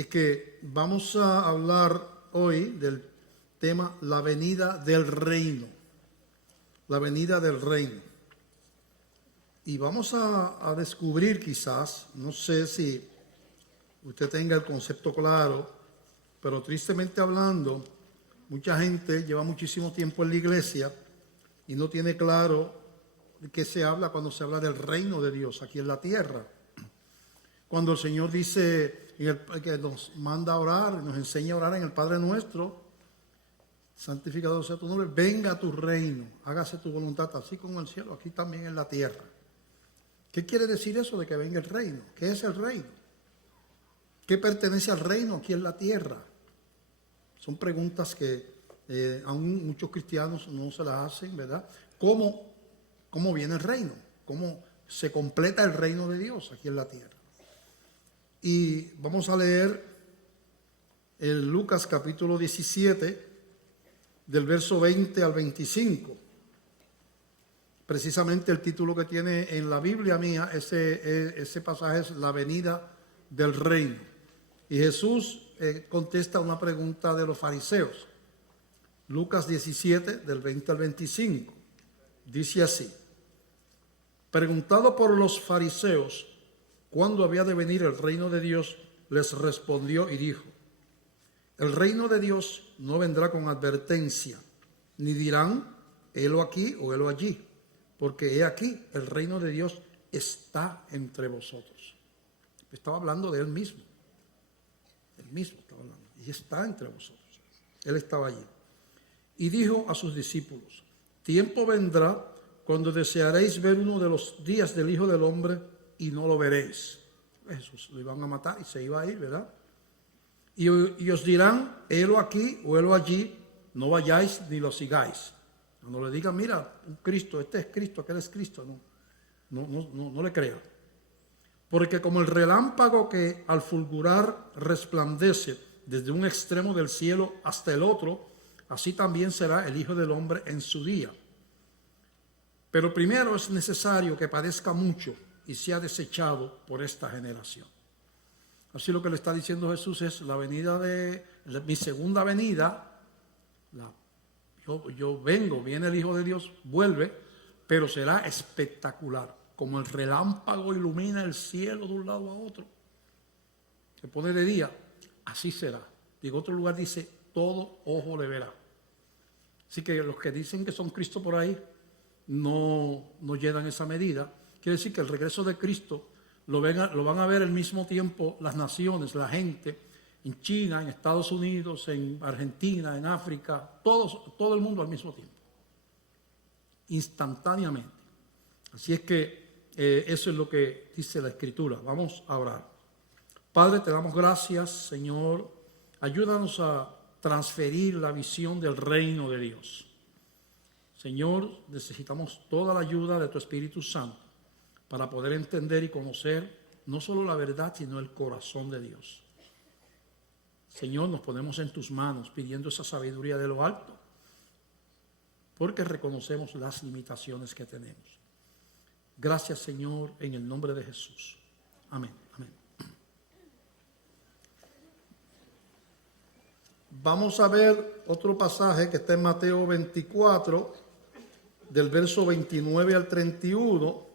Así que vamos a hablar hoy del tema la venida del reino. La venida del reino. Y vamos a descubrir quizás, no sé si usted tenga el concepto claro, pero tristemente hablando, mucha gente lleva muchísimo tiempo en la iglesia y no tiene claro de qué se habla cuando se habla del reino de Dios aquí en la tierra. Cuando el Señor dice que nos manda a orar, nos enseña a orar en el Padre Nuestro, santificado sea tu nombre, venga a tu reino, hágase tu voluntad, así como en el cielo, aquí también en la tierra. ¿Qué quiere decir eso de que venga el reino? ¿Qué es el reino? ¿Qué pertenece al reino aquí en la tierra? Son preguntas que aún muchos cristianos no se las hacen, ¿verdad? ¿Cómo viene el reino? ¿Cómo se completa el reino de Dios aquí en la tierra? Y vamos a leer el Lucas capítulo 17, del verso 20 al 25. Precisamente el título que tiene en la Biblia mía, ese pasaje es la venida del reino. Y Jesús contesta una pregunta de los fariseos. Lucas 17, del 20 al 25. Dice así: preguntado por los fariseos cuándo había de venir el reino de Dios, les respondió y dijo: el reino de Dios no vendrá con advertencia, ni dirán, helo aquí o helo allí, porque he aquí, el reino de Dios está entre vosotros. Estaba hablando de él mismo. Él mismo estaba hablando. Y está entre vosotros. Él estaba allí. Y dijo a sus discípulos: tiempo vendrá cuando desearéis ver uno de los días del Hijo del Hombre y no lo veréis. Jesús lo iban a matar y se iba a ir, ¿verdad? Y os dirán, helo aquí o helo allí, no vayáis ni lo sigáis. Cuando le digan, mira, Cristo, este es Cristo, aquel es Cristo, no le crean. Porque como el relámpago que al fulgurar resplandece desde un extremo del cielo hasta el otro, así también será el Hijo del Hombre en su día. Pero primero es necesario que padezca mucho y sea desechado por esta generación. Así lo que le está diciendo Jesús es la venida de mi segunda venida. Yo vengo, viene el Hijo de Dios, vuelve, pero será espectacular. Como el relámpago ilumina el cielo de un lado a otro, se pone de día, así será. Y en otro lugar dice, todo ojo le verá. Así que los que dicen que son Cristo por ahí no llenan esa medida. Quiere decir que el regreso de Cristo lo van a ver al mismo tiempo las naciones, la gente, en China, en Estados Unidos, en Argentina, en África, todo el mundo al mismo tiempo, instantáneamente. Así es que eso es lo que dice la Escritura. Vamos a orar. Padre, te damos gracias, Señor. Ayúdanos a transferir la visión del reino de Dios. Señor, necesitamos toda la ayuda de tu Espíritu Santo para poder entender y conocer no solo la verdad, sino el corazón de Dios. Señor, nos ponemos en tus manos pidiendo esa sabiduría de lo alto, porque reconocemos las limitaciones que tenemos. Gracias, Señor, en el nombre de Jesús. Amén. Amén. Vamos a ver otro pasaje que está en Mateo 24, del verso 29 al 31.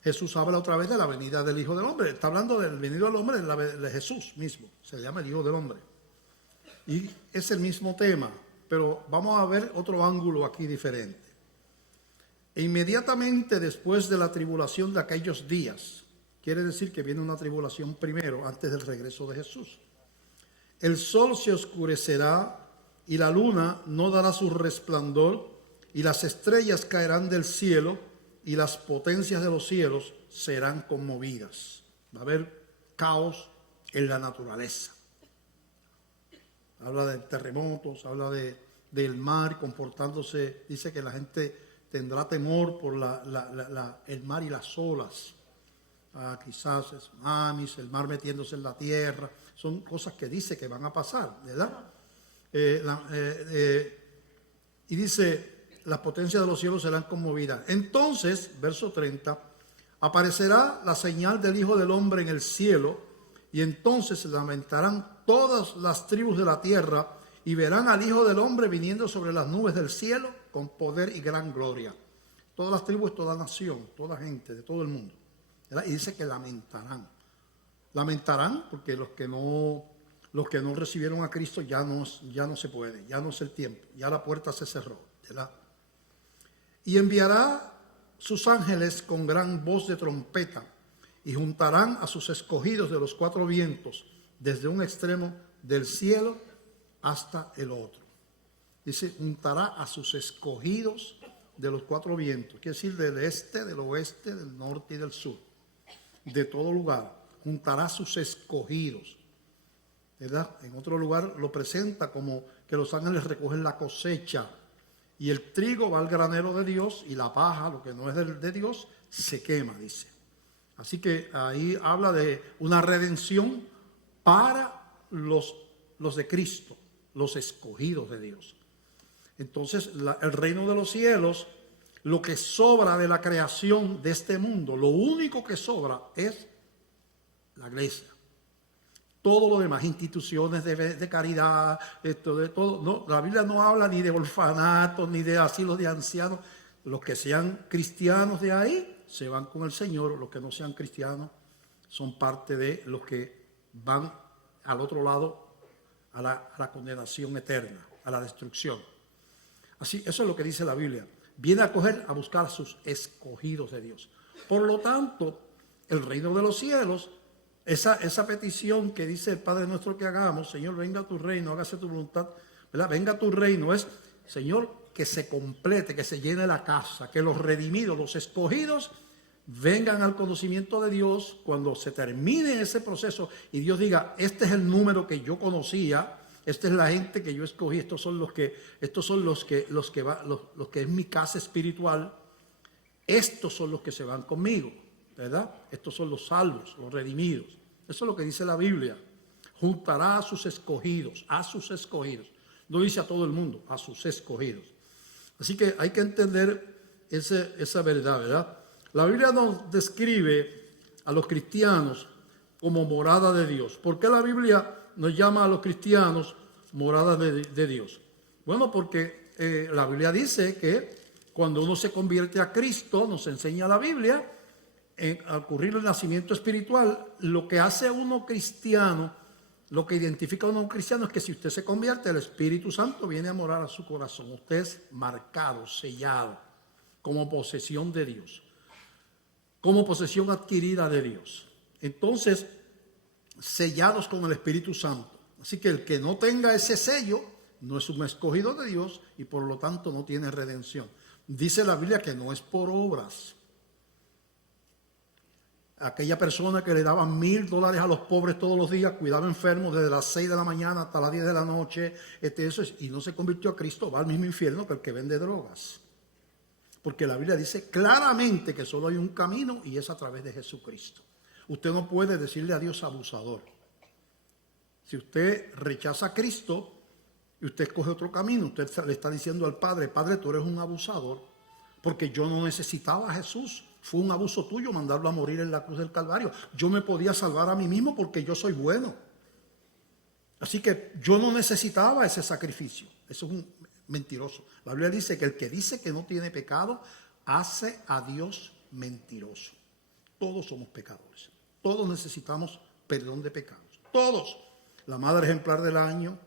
Jesús habla otra vez de la venida del Hijo del Hombre. Está hablando del venido del hombre de Jesús mismo. Se llama el Hijo del Hombre. Y es el mismo tema, pero vamos a ver otro ángulo aquí diferente. E inmediatamente después de la tribulación de aquellos días, quiere decir que viene una tribulación primero, antes del regreso de Jesús. El sol se oscurecerá y la luna no dará su resplandor y las estrellas caerán del cielo y las potencias de los cielos serán conmovidas. Va a haber caos en la naturaleza. Habla de terremotos, habla del mar comportándose. Dice que la gente tendrá temor por el mar y las olas. Quizás tsunamis, el mar metiéndose en la tierra. Son cosas que dice que van a pasar, ¿verdad? Y dice, las potencias de los cielos serán conmovidas. Entonces, verso 30, aparecerá la señal del Hijo del Hombre en el cielo, y entonces se lamentarán todas las tribus de la tierra y verán al Hijo del Hombre viniendo sobre las nubes del cielo con poder y gran gloria. Todas las tribus, toda nación, toda gente, de todo el mundo, ¿verdad? Y dice que lamentarán. Lamentarán porque los que no recibieron a Cristo ya no se puede, ya no es el tiempo, ya la puerta se cerró, ¿verdad? Y enviará sus ángeles con gran voz de trompeta y juntarán a sus escogidos de los cuatro vientos desde un extremo del cielo hasta el otro. Dice, juntará a sus escogidos de los cuatro vientos, quiere decir del este, del oeste, del norte y del sur, de todo lugar. Juntará a sus escogidos, ¿verdad? En otro lugar lo presenta como que los ángeles recogen la cosecha y el trigo va al granero de Dios y la paja, lo que no es de Dios, se quema, dice. Así que ahí habla de una redención para los de Cristo, los escogidos de Dios. Entonces, el reino de los cielos, lo que sobra de la creación de este mundo, lo único que sobra es la iglesia. Todo lo demás, instituciones de caridad, esto de todo, no, la Biblia no habla ni de orfanatos, ni de asilos de ancianos. Los que sean cristianos de ahí se van con el Señor, los que no sean cristianos son parte de los que van al otro lado a la condenación eterna, a la destrucción. Así, eso es lo que dice la Biblia. Viene a buscar a sus escogidos de Dios. Por lo tanto, el reino de los cielos, esa petición que dice el Padre nuestro que hagamos, Señor, venga a tu reino, hágase tu voluntad, ¿verdad? Venga a tu reino, es, Señor, que se complete, que se llene la casa, que los redimidos, los escogidos, vengan al conocimiento de Dios cuando se termine ese proceso y Dios diga, este es el número que yo conocía, esta es la gente que yo escogí, estos son los que es mi casa espiritual, estos son los que se van conmigo, ¿verdad? Estos son los salvos, los redimidos. Eso es lo que dice la Biblia. Juntará a sus escogidos, no dice a todo el mundo, a sus escogidos. Así que hay que entender esa verdad, ¿verdad? La Biblia nos describe a los cristianos como morada de Dios. ¿Por qué la Biblia nos llama a los cristianos morada de Dios? Bueno, porque la Biblia dice que cuando uno se convierte a Cristo, nos enseña la Biblia, al ocurrir el nacimiento espiritual, lo que hace a uno cristiano, lo que identifica a uno cristiano es que si usted se convierte, el Espíritu Santo viene a morar a su corazón. Usted es marcado, sellado, como posesión de Dios, como posesión adquirida de Dios. Entonces, sellados con el Espíritu Santo. Así que el que no tenga ese sello no es un escogido de Dios y por lo tanto no tiene redención. Dice la Biblia que no es por obras. Aquella persona que le daba $1,000 a los pobres todos los días, cuidaba enfermos desde las 6 de la mañana hasta las 10 de la noche, y no se convirtió a Cristo, va al mismo infierno que el que vende drogas. Porque la Biblia dice claramente que solo hay un camino y es a través de Jesucristo. Usted no puede decirle a Dios abusador. Si usted rechaza a Cristo y usted escoge otro camino, usted le está diciendo al Padre, Padre, tú eres un abusador, porque yo no necesitaba a Jesús. Fue un abuso tuyo mandarlo a morir en la cruz del Calvario. Yo me podía salvar a mí mismo porque yo soy bueno. Así que yo no necesitaba ese sacrificio. Eso es un mentiroso. La Biblia dice que no tiene pecado hace a Dios mentiroso. Todos somos pecadores. Todos necesitamos perdón de pecados. Todos. La madre ejemplar del año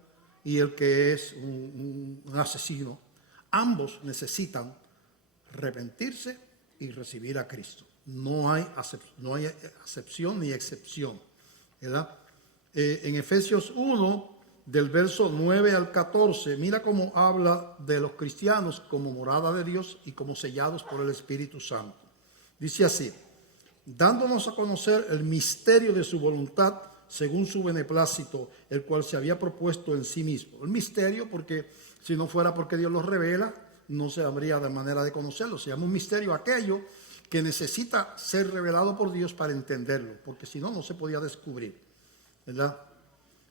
y el que es un asesino. Ambos necesitan arrepentirse y recibir a Cristo. No hay acepción ni excepción, ¿verdad? En Efesios 1, del verso 9 al 14, mira cómo habla de los cristianos como morada de Dios y como sellados por el Espíritu Santo. Dice así, dándonos a conocer el misterio de su voluntad según su beneplácito, el cual se había propuesto en sí mismo. El misterio porque si no fuera porque Dios los revela, no se habría de manera de conocerlo. Se llama un misterio aquello que necesita ser revelado por Dios para entenderlo, porque si no, no se podía descubrir, ¿verdad?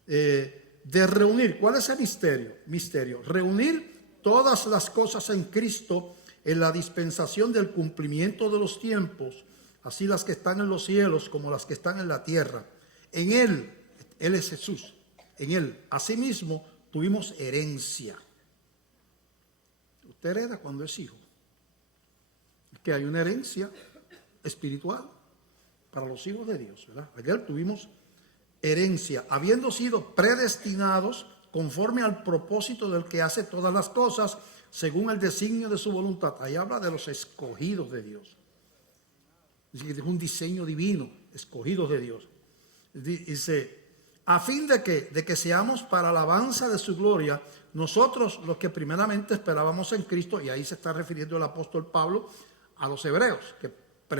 De reunir, ¿cuál es el misterio? Misterio, reunir todas las cosas en Cristo en la dispensación del cumplimiento de los tiempos, así las que están en los cielos como las que están en la tierra, En Él es Jesús, en Él. Asimismo, tuvimos herencia. Usted hereda cuando es hijo. Es que hay una herencia espiritual para los hijos de Dios, ¿verdad? En Él tuvimos herencia, habiendo sido predestinados conforme al propósito del que hace todas las cosas, según el designio de su voluntad. Ahí habla de los escogidos de Dios. Es un diseño divino, escogidos de Dios. Dice, a fin de que seamos para alabanza de su gloria, nosotros los que primeramente esperábamos en Cristo, y ahí se está refiriendo el apóstol Pablo a los hebreos, que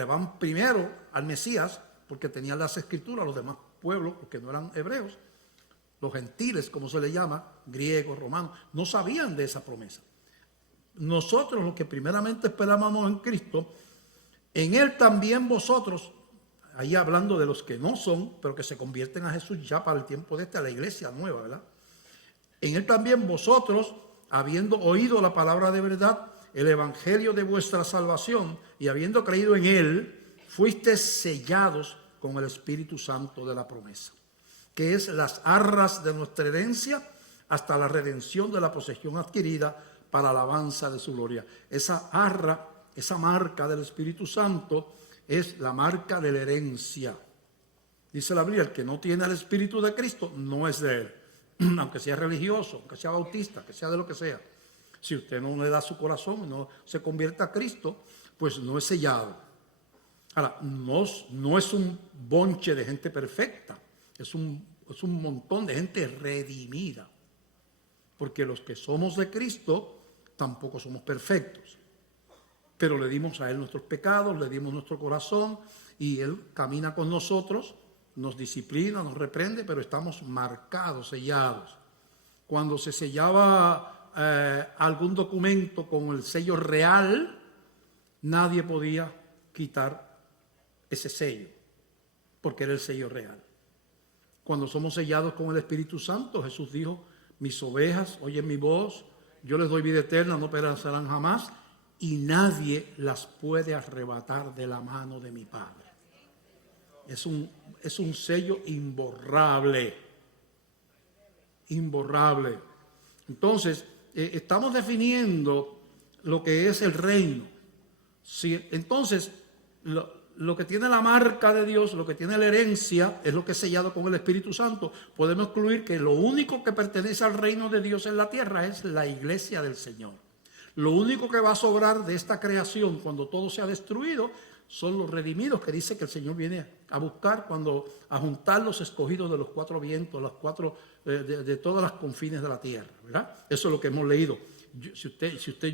van primero al Mesías, porque tenían las escrituras, los demás pueblos, porque no eran hebreos, los gentiles, como se les llama, griegos, romanos, no sabían de esa promesa. Nosotros los que primeramente esperábamos en Cristo, en Él también vosotros, ahí hablando de los que no son, pero que se convierten a Jesús ya para el tiempo de a la iglesia nueva, ¿verdad? En Él también vosotros, habiendo oído la palabra de verdad, el evangelio de vuestra salvación, y habiendo creído en Él, fuisteis sellados con el Espíritu Santo de la promesa, que es las arras de nuestra herencia hasta la redención de la posesión adquirida para alabanza de su gloria. Esa arra, esa marca del Espíritu Santo es la marca de la herencia. Dice la Biblia, el que no tiene el Espíritu de Cristo no es de Él, aunque sea religioso, aunque sea bautista, que sea de lo que sea. Si usted no le da su corazón y no se convierte a Cristo, pues no es sellado. Ahora, no es un bonche de gente perfecta, es un montón de gente redimida. Porque los que somos de Cristo tampoco somos perfectos. Pero le dimos a Él nuestros pecados, le dimos nuestro corazón y Él camina con nosotros, nos disciplina, nos reprende, pero estamos marcados, sellados. Cuando se sellaba algún documento con el sello real, nadie podía quitar ese sello, porque era el sello real. Cuando somos sellados con el Espíritu Santo, Jesús dijo, mis ovejas oyen mi voz, yo les doy vida eterna, no perecerán jamás, y nadie las puede arrebatar de la mano de mi Padre. Es un sello imborrable. Imborrable. Entonces, estamos definiendo lo que es el reino. Sí, entonces, lo que tiene la marca de Dios, lo que tiene la herencia, es lo que es sellado con el Espíritu Santo. Podemos concluir que lo único que pertenece al reino de Dios en la tierra es la iglesia del Señor. Lo único que va a sobrar de esta creación cuando todo sea destruido son los redimidos, que dice que el Señor viene a buscar a juntar los escogidos de los cuatro vientos, de todas las confines de la tierra, ¿verdad? Eso es lo que hemos leído. Yo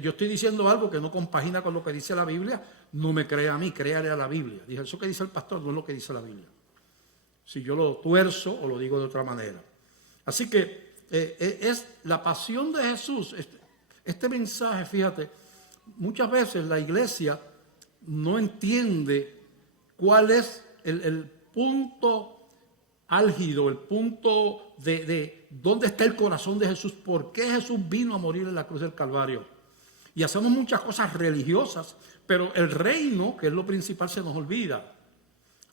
estoy diciendo algo que no compagina con lo que dice la Biblia, no me crea a mí, créale a la Biblia. Dije, eso que dice el pastor no es lo que dice la Biblia. Si yo lo tuerzo o lo digo de otra manera. Así que es la pasión de Jesús. Este mensaje, fíjate, muchas veces la iglesia no entiende cuál es el punto álgido, el punto de dónde está el corazón de Jesús, por qué Jesús vino a morir en la cruz del Calvario. Y hacemos muchas cosas religiosas, pero el reino, que es lo principal, se nos olvida.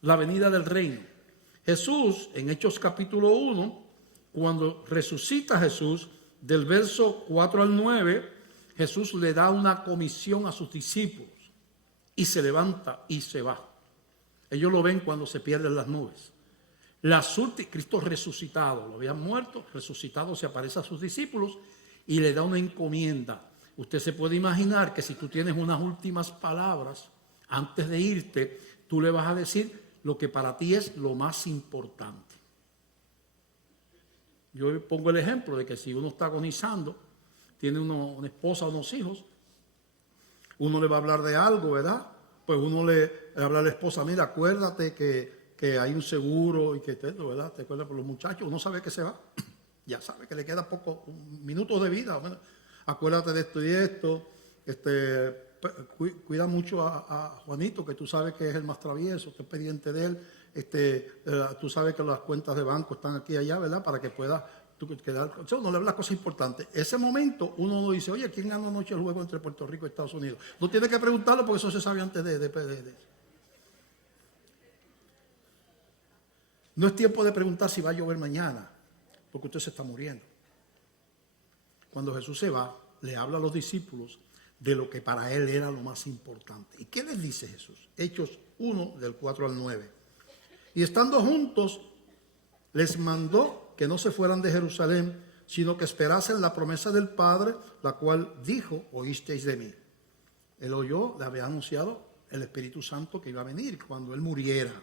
La venida del reino. Jesús, en Hechos capítulo 1, cuando resucita Jesús, del verso 4 al 9, Jesús le da una comisión a sus discípulos y se levanta y se va. Ellos lo ven cuando se pierden las nubes. Cristo resucitado, lo habían muerto, resucitado se aparece a sus discípulos y le da una encomienda. Usted se puede imaginar que si tú tienes unas últimas palabras antes de irte, tú le vas a decir lo que para ti es lo más importante. Yo pongo el ejemplo de que si uno está agonizando, tiene una esposa o unos hijos, uno le va a hablar de algo, ¿verdad? Pues uno le habla a la esposa, mira, acuérdate que hay un seguro y que ¿verdad? Te acuerdas por los muchachos, uno sabe que se va, ya sabe que le queda pocos minutos de vida. Bueno, acuérdate de esto y esto, cuida mucho a Juanito, que tú sabes que es el más travieso, estoy pendiente de él, tú sabes que las cuentas de banco están aquí y allá, ¿verdad? Para que puedas quedar, no le hablas cosas importantes. Ese momento uno no dice, oye, ¿quién ganó anoche el juego entre Puerto Rico y Estados Unidos? No tiene que preguntarlo porque eso se sabe antes de. No es tiempo de preguntar si va a llover mañana, porque usted se está muriendo. Cuando Jesús se va, le habla a los discípulos de lo que para él era lo más importante. ¿Y qué les dice Jesús? Hechos 1, del 4 al 9. Y estando juntos, les mandó que no se fueran de Jerusalén, sino que esperasen la promesa del Padre, la cual dijo, oísteis de mí. Él oyó, le había anunciado el Espíritu Santo que iba a venir cuando él muriera,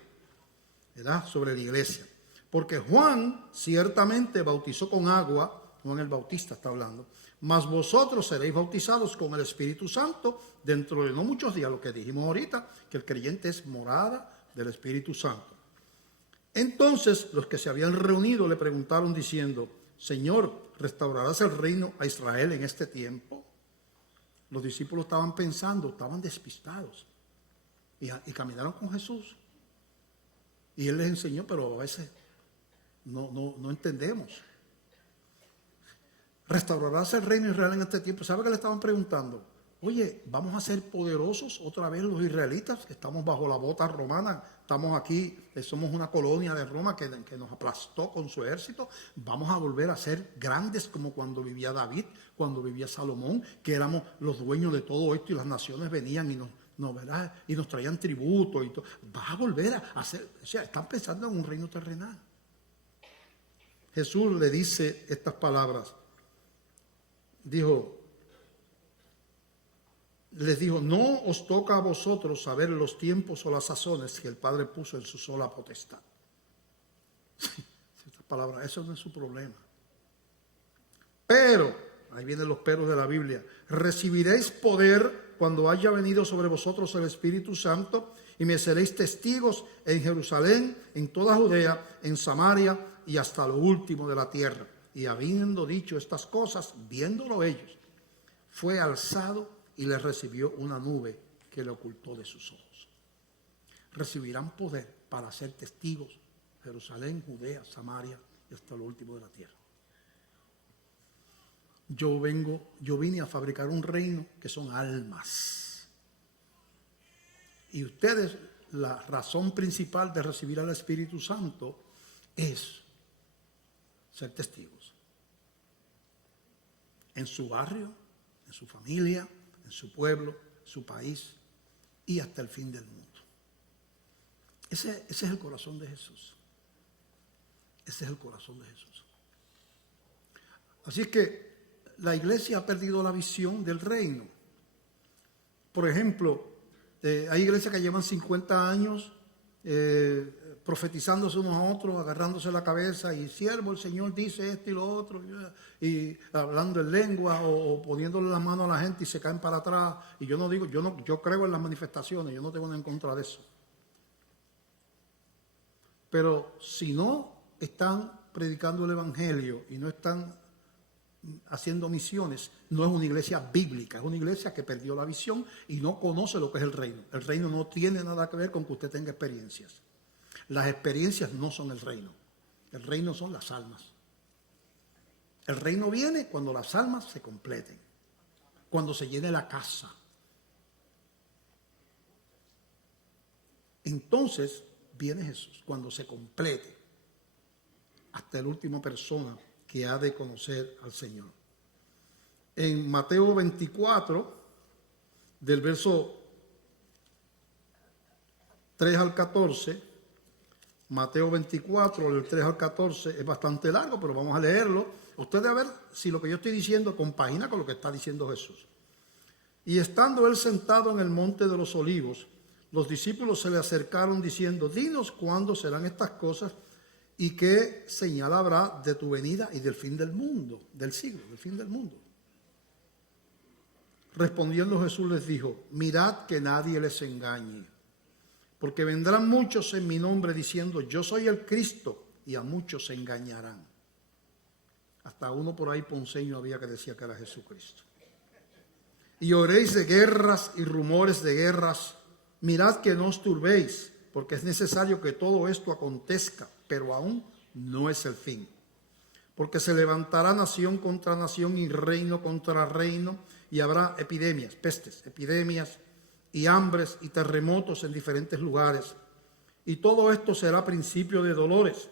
¿verdad? Sobre la iglesia. Porque Juan ciertamente bautizó con agua, Juan el Bautista está hablando, mas vosotros seréis bautizados con el Espíritu Santo dentro de no muchos días, lo que dijimos ahorita, que el creyente es morada del Espíritu Santo. Entonces los que se habían reunido le preguntaron diciendo, Señor, ¿restaurarás el reino a Israel en este tiempo? Los discípulos estaban pensando, estaban despistados y caminaron con Jesús. Y él les enseñó, pero a veces no entendemos. ¿Restaurarás el reino de Israel en este tiempo? ¿Sabe qué le estaban preguntando? Oye, ¿vamos a ser poderosos otra vez los israelitas? Que estamos bajo la bota romana, estamos aquí, somos una colonia de Roma que nos aplastó con su ejército. Vamos a volver a ser grandes como cuando vivía David, cuando vivía Salomón, que éramos los dueños de todo esto y las naciones venían y nos traían tributo y todo. Vas a volver a hacer, o sea, están pensando en un reino terrenal. Jesús le dice estas palabras. Les dijo, no os toca a vosotros saber los tiempos o las sazones que el Padre puso en su sola potestad. Esta palabra, eso no es su problema. Pero, ahí vienen los peros de la Biblia, recibiréis poder cuando haya venido sobre vosotros el Espíritu Santo y me seréis testigos en Jerusalén, en toda Judea, en Samaria y hasta lo último de la tierra. Y habiendo dicho estas cosas, viéndolo ellos, fue alzado y le recibió una nube que le ocultó de sus ojos. Recibirán poder para ser testigos, Jerusalén, Judea, Samaria y hasta lo último de la tierra. Yo vine a fabricar un reino que son almas. Y ustedes, la razón principal de recibir al Espíritu Santo es ser testigos. En su barrio, en su familia, en su pueblo, su país y hasta el fin del mundo. Ese es el corazón de Jesús. Ese es el corazón de Jesús. Así que la iglesia ha perdido la visión del reino. Por ejemplo, hay iglesias que llevan 50 años profetizándose unos a otros, agarrándose la cabeza y siervo, el Señor dice esto y lo otro, y hablando en lengua o poniéndole la mano a la gente y se caen para atrás. Y yo creo en las manifestaciones, yo no tengo nada en contra de eso. Pero si no están predicando el evangelio y no están haciendo misiones, no es una iglesia bíblica, es una iglesia que perdió la visión y no conoce lo que es el reino. El reino no tiene nada que ver con que usted tenga experiencias. Las experiencias no son el reino. El reino son las almas. El reino viene cuando las almas se completen, cuando se llene la casa. Entonces viene Jesús, cuando se complete hasta la última persona que ha de conocer al Señor. En Mateo 24, del verso 3 al 14, Mateo 24, del 3 al 14, es bastante largo, pero vamos a leerlo. Usted debe ver si lo que yo estoy diciendo compagina con lo que está diciendo Jesús. Y estando él sentado en el monte de los olivos, los discípulos se le acercaron diciendo, dinos cuándo serán estas cosas y qué señal habrá de tu venida y del fin del mundo, del siglo, del fin del mundo. Respondiendo Jesús les dijo, mirad que nadie les engañe, porque vendrán muchos en mi nombre diciendo, yo soy el Cristo, y a muchos se engañarán. Hasta uno por ahí ponceño había que decía que era Jesucristo. Y oréis de guerras y rumores de guerras. Mirad que no os turbéis, porque es necesario que todo esto acontezca, pero aún no es el fin. Porque se levantará nación contra nación y reino contra reino, y habrá epidemias, pestes, epidemias y hambres y terremotos en diferentes lugares. y todo esto será principio de dolores.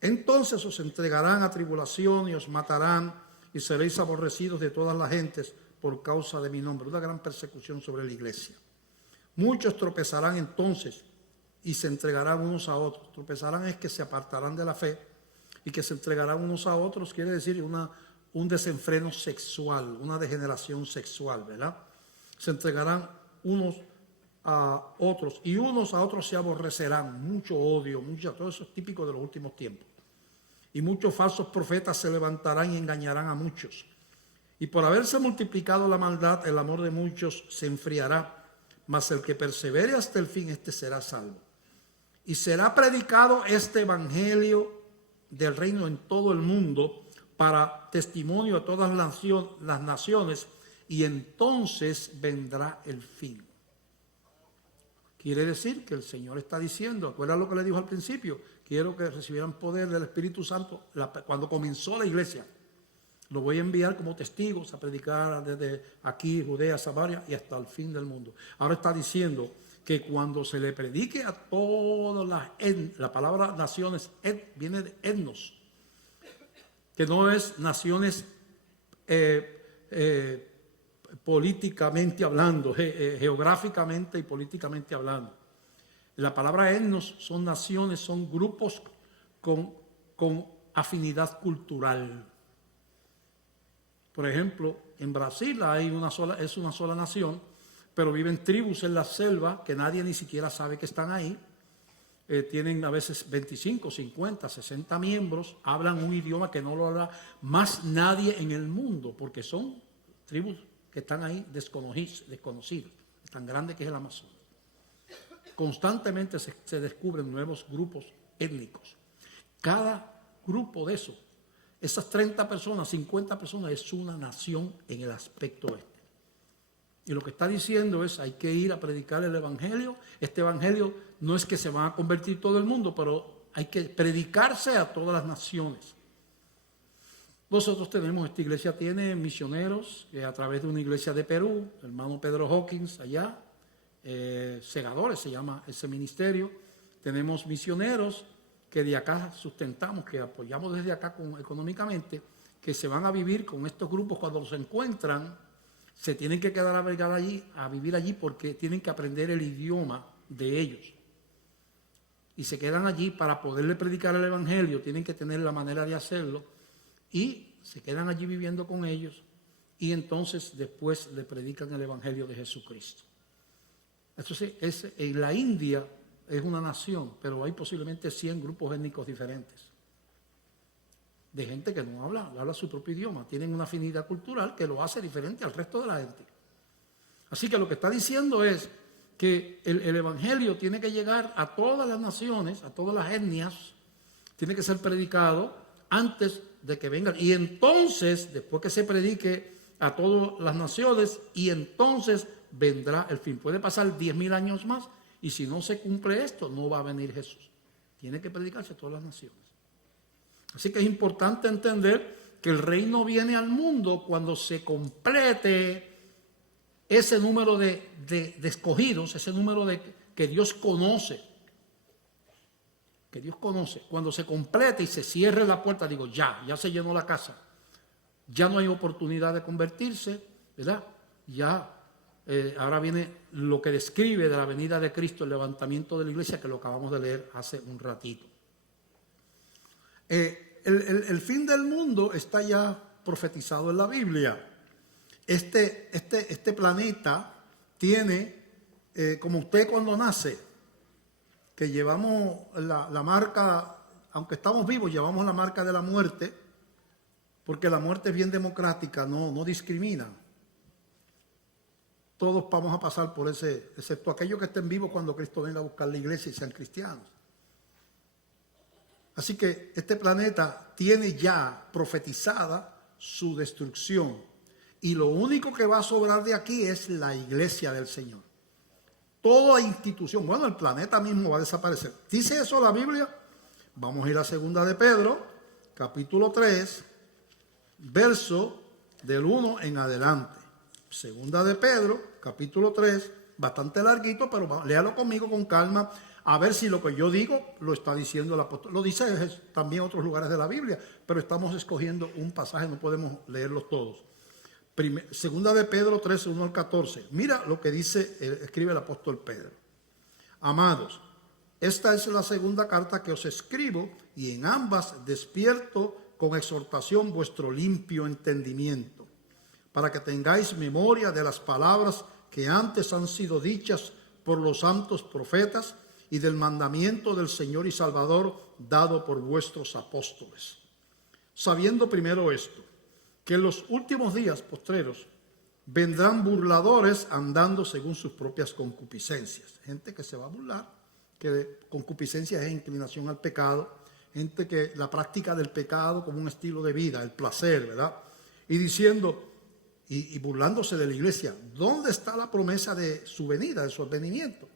Entonces os entregarán a tribulación y os matarán y seréis aborrecidos de todas las gentes por causa de mi nombre. Una gran persecución sobre la iglesia. Muchos tropezarán entonces y se entregarán unos a otros. Tropezarán es que se apartarán de la fe, y que se entregarán unos a otros quiere decir un desenfreno sexual, una degeneración sexual, ¿verdad? Se entregarán unos a otros y unos a otros se aborrecerán, mucho odio, todo eso es típico de los últimos tiempos. Y muchos falsos profetas se levantarán y engañarán a muchos. Y por haberse multiplicado la maldad, el amor de muchos se enfriará, mas el que persevere hasta el fin, este será salvo. Y será predicado este evangelio del reino en todo el mundo para testimonio a todas las naciones, y entonces vendrá el fin. Quiere decir que el Señor está diciendo, ¿acuerdan lo que le dijo al principio? Quiero que recibieran poder del Espíritu Santo cuando comenzó la iglesia. Lo voy a enviar como testigos a predicar desde aquí, Judea, Samaria y hasta el fin del mundo. Ahora está diciendo que cuando se le predique a todas la palabra naciones viene de etnos, que no es naciones políticamente hablando, geográficamente y políticamente hablando. La palabra etnos son naciones, son grupos con afinidad cultural. Por ejemplo, en Brasil es una sola nación, pero viven tribus en la selva que nadie ni siquiera sabe que están ahí. Tienen a veces 25, 50, 60 miembros, hablan un idioma que no lo habla más nadie en el mundo, porque son tribus que están ahí desconocidas, tan grande que es el Amazonas. Constantemente se descubren nuevos grupos étnicos. Cada grupo de esos, esas 30 personas, 50 personas, es una nación en el aspecto este. Y lo que está diciendo es, hay que ir a predicar el evangelio. Este evangelio no es que se va a convertir todo el mundo, pero hay que predicarse a todas las naciones. Nosotros esta iglesia tiene misioneros a través de una iglesia de Perú, el hermano Pedro Hawkins allá, segadores se llama ese ministerio. Tenemos misioneros que de acá sustentamos, que apoyamos desde acá económicamente, que se van a vivir con estos grupos cuando los encuentran. Se tienen que quedar a vivir allí porque tienen que aprender el idioma de ellos. Y se quedan allí para poderle predicar el evangelio, tienen que tener la manera de hacerlo y se quedan allí viviendo con ellos y entonces después le predican el evangelio de Jesucristo. Entonces, en la India es una nación, pero hay posiblemente 100 grupos étnicos diferentes. De gente que no habla su propio idioma, tienen una afinidad cultural que lo hace diferente al resto de la gente. Así que lo que está diciendo es que el evangelio tiene que llegar a todas las naciones, a todas las etnias, tiene que ser predicado antes de que vengan. Y entonces, después que se predique a todas las naciones, y entonces vendrá el fin. Puede pasar 10,000 años más, y si no se cumple esto, no va a venir Jesús. Tiene que predicarse a todas las naciones. Así que es importante entender que el reino viene al mundo cuando se complete ese número de escogidos, ese número que Dios conoce. Que Dios conoce. Cuando se complete y se cierre la puerta, digo, ya se llenó la casa. Ya no hay oportunidad de convertirse, ¿verdad? Ahora viene lo que describe de la venida de Cristo, el levantamiento de la iglesia, que lo acabamos de leer hace un ratito. El fin del mundo está ya profetizado en la Biblia. Este planeta tiene, como usted cuando nace, que llevamos la marca, aunque estamos vivos, llevamos la marca de la muerte, porque la muerte es bien democrática, no discrimina. Todos vamos a pasar por ese, excepto aquellos que estén vivos cuando Cristo venga a buscar la iglesia y sean cristianos. Así que este planeta tiene ya profetizada su destrucción. Y lo único que va a sobrar de aquí es la iglesia del Señor. Toda institución, bueno, el planeta mismo va a desaparecer. ¿Dice eso la Biblia? Vamos a ir a 2 de Pedro, capítulo 3, verso del 1 en adelante. 2 de Pedro, capítulo 3, bastante larguito, pero léalo conmigo con calma. a ver si lo que yo digo lo está diciendo el apóstol. Lo dice también en otros lugares de la Biblia, pero estamos escogiendo un pasaje, no podemos leerlos todos. Segunda de Pedro 3, 1 al 14. Mira lo que escribe el apóstol Pedro. Amados, esta es la segunda carta que os escribo, y en ambas despierto con exhortación vuestro limpio entendimiento, para que tengáis memoria de las palabras que antes han sido dichas por los santos profetas y del mandamiento del Señor y Salvador dado por vuestros apóstoles. Sabiendo primero esto, que en los últimos días postreros vendrán burladores andando según sus propias concupiscencias. Gente que se va a burlar, que concupiscencia es inclinación al pecado, gente que la práctica del pecado como un estilo de vida, el placer, ¿verdad? Y diciendo, y burlándose de la iglesia, ¿dónde está la promesa de su venida, de su advenimiento?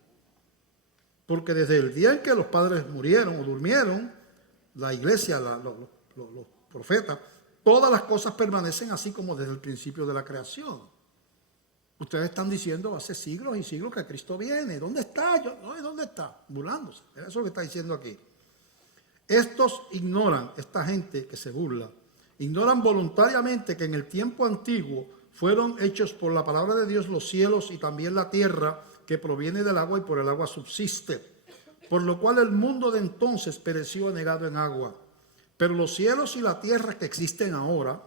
Porque desde el día en que los padres murieron o durmieron, la iglesia, los profetas, todas las cosas permanecen así como desde el principio de la creación. Ustedes están diciendo hace siglos y siglos que Cristo viene. ¿Dónde está? ¿Dónde está? Burlándose. Eso es lo que está diciendo aquí. Estos ignoran, esta gente que se burla, ignoran voluntariamente que en el tiempo antiguo fueron hechos por la palabra de Dios los cielos y también la tierra que proviene del agua y por el agua subsiste. Por lo cual el mundo de entonces pereció anegado en agua. Pero los cielos y la tierra que existen ahora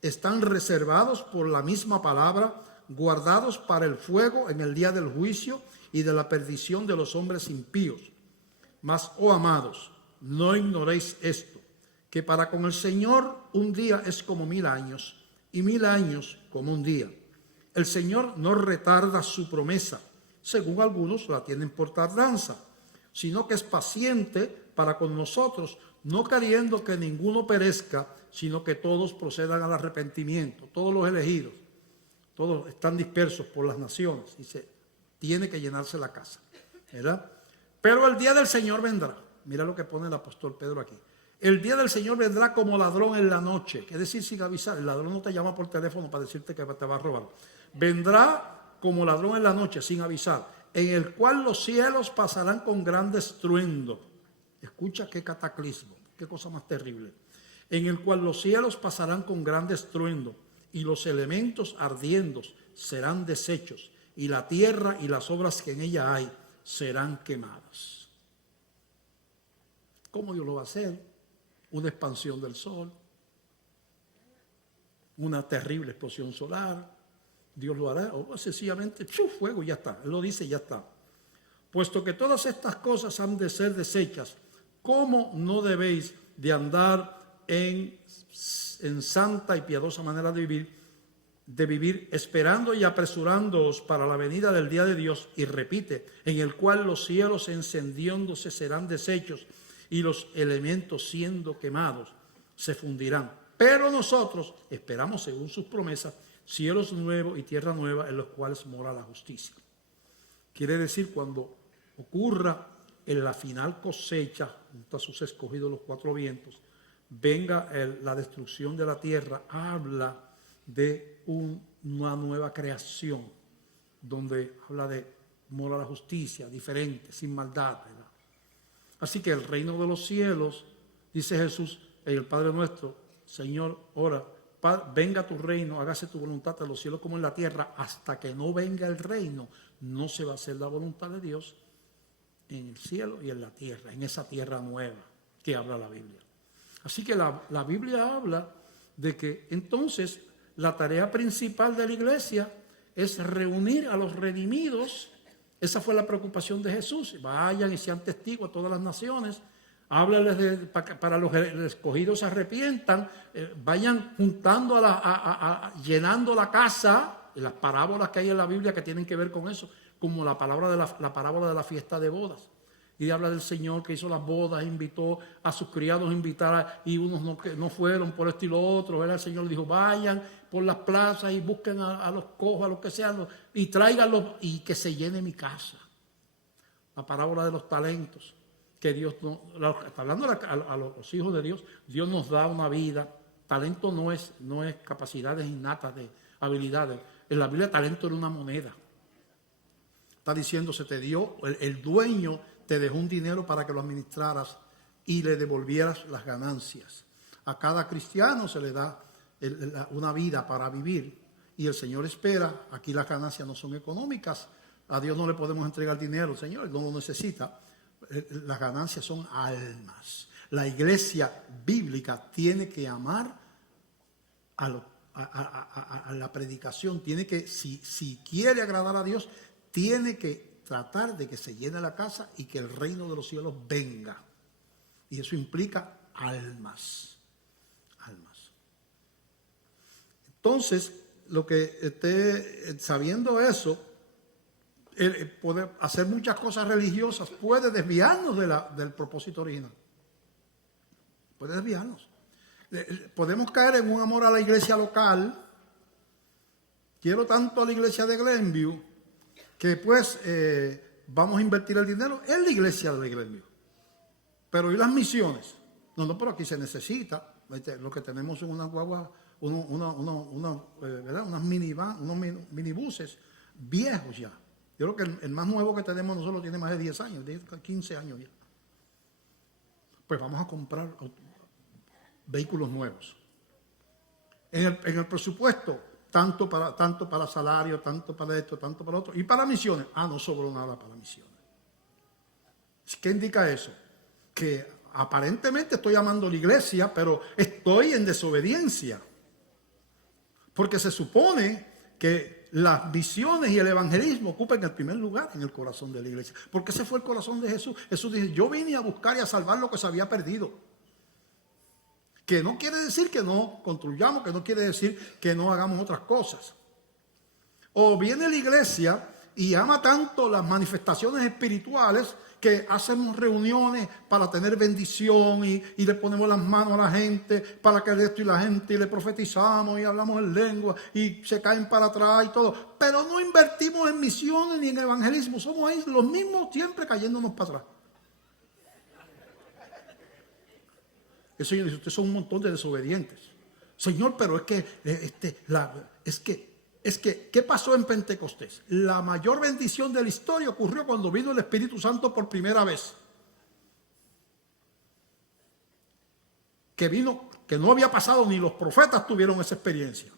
están reservados por la misma palabra, guardados para el fuego en el día del juicio y de la perdición de los hombres impíos. Mas, oh amados, no ignoréis esto, que para con el Señor un día es como 1000 años, y 1000 años como un día. El Señor no retarda su promesa, según algunos la tienen por tardanza, sino que es paciente para con nosotros, no queriendo que ninguno perezca, sino que todos procedan al arrepentimiento. Todos los elegidos, todos están dispersos por las naciones, y tiene que llenarse la casa, ¿verdad? Pero el día del Señor vendrá. Mira lo que pone el apóstol Pedro aquí. El día del Señor vendrá como ladrón en la noche, es decir, sin avisar. El ladrón no te llama por teléfono para decirte que te va a robar. Vendrá como ladrón en la noche, sin avisar, en el cual los cielos pasarán con gran estruendo. Escucha qué cataclismo, qué cosa más terrible. En el cual los cielos pasarán con gran estruendo, y los elementos ardiendo serán deshechos, y la tierra y las obras que en ella hay serán quemadas. ¿Cómo Dios lo va a hacer? Una expansión del sol, una terrible explosión solar. Dios lo hará, o sencillamente fuego y ya está. Él lo dice y ya está. Puesto que todas estas cosas han de ser deshechas, ¿cómo no debéis de andar en santa y piadosa manera de vivir, esperando y apresurándoos para la venida del día de Dios? Y repite, en el cual los cielos encendiéndose serán deshechos y los elementos siendo quemados se fundirán. Pero nosotros esperamos, según sus promesas, cielos nuevos y tierra nueva en los cuales mora la justicia. Quiere decir, cuando ocurra en la final cosecha, junto a sus escogidos los 4 vientos, venga la destrucción de la tierra, habla de una nueva creación, donde habla de mora la justicia, diferente, sin maldad, ¿verdad? Así que el reino de los cielos, dice Jesús en el Padre nuestro, Señor, ora, venga tu reino, hágase tu voluntad en los cielos como en la tierra. Hasta que no venga el reino, no se va a hacer la voluntad de Dios en el cielo y en la tierra, en esa tierra nueva que habla la Biblia. Así que la Biblia habla de que entonces la tarea principal de la iglesia es reunir a los redimidos. Esa fue la preocupación de Jesús. Vayan y sean testigos a todas las naciones. Háblales para los escogidos se arrepientan. Vayan juntando, llenando la casa. Las parábolas que hay en la Biblia que tienen que ver con eso, como la parábola de la fiesta de bodas. Y habla del Señor que hizo las bodas, invitó a sus criados a invitar, y unos no fueron por esto y lo otro. El Señor le dijo, vayan por las plazas y busquen a los cojos, a los que sean, y tráiganlos y que se llene mi casa. La parábola de los talentos, que Dios está hablando a los hijos de Dios. Dios nos da una vida. Talento no es capacidades innatas de habilidades. En la Biblia talento era una moneda. Está diciendo, se te dio, el dueño te dejó un dinero para que lo administraras y le devolvieras las ganancias. A cada cristiano se le da una vida para vivir y el Señor espera. Aquí las ganancias no son económicas. A Dios no le podemos entregar dinero, Señor, Él no lo necesita. Las ganancias son almas. La iglesia bíblica tiene que amar a la predicación, tiene que, si quiere agradar a Dios, tiene que tratar de que se llene la casa y que el reino de los cielos venga. Y eso implica almas. Entonces, lo que esté sabiendo eso, puede hacer muchas cosas religiosas, puede desviarnos del propósito original. Puede desviarnos. Podemos caer en un amor a la iglesia local. Quiero tanto a la iglesia de Glenview que pues vamos a invertir el dinero en la iglesia de Glenview. Pero ¿y las misiones? No, pero aquí se necesita. Lo que tenemos son unas guaguas, ¿verdad? Unos minibuses viejos ya. Yo creo que el más nuevo que tenemos nosotros tiene más de 10 años, 15 años ya. Pues vamos a comprar vehículos nuevos. En el presupuesto, tanto para salario, tanto para esto, tanto para otro. Y para misiones, no sobró nada para misiones. ¿Qué indica eso? Que aparentemente estoy amando a la iglesia, pero estoy en desobediencia. Porque se supone que las misiones y el evangelismo ocupan el primer lugar en el corazón de la iglesia. Porque ese fue el corazón de Jesús. Jesús dice, yo vine a buscar y a salvar lo que se había perdido. Que no quiere decir que no construyamos, que no quiere decir que no hagamos otras cosas. O viene la iglesia y ama tanto las manifestaciones espirituales que hacemos reuniones para tener bendición y le ponemos las manos a la gente para que de esto y la gente y le profetizamos y hablamos en lengua y se caen para atrás y todo. Pero no invertimos en misiones ni en evangelismo. Somos ahí los mismos siempre cayéndonos para atrás. El Señor dice, ustedes son un montón de desobedientes. Señor, pero es que, ¿qué pasó en Pentecostés? La mayor bendición de la historia ocurrió cuando vino el Espíritu Santo por primera vez. Que no había pasado, ni los profetas tuvieron esa experiencia.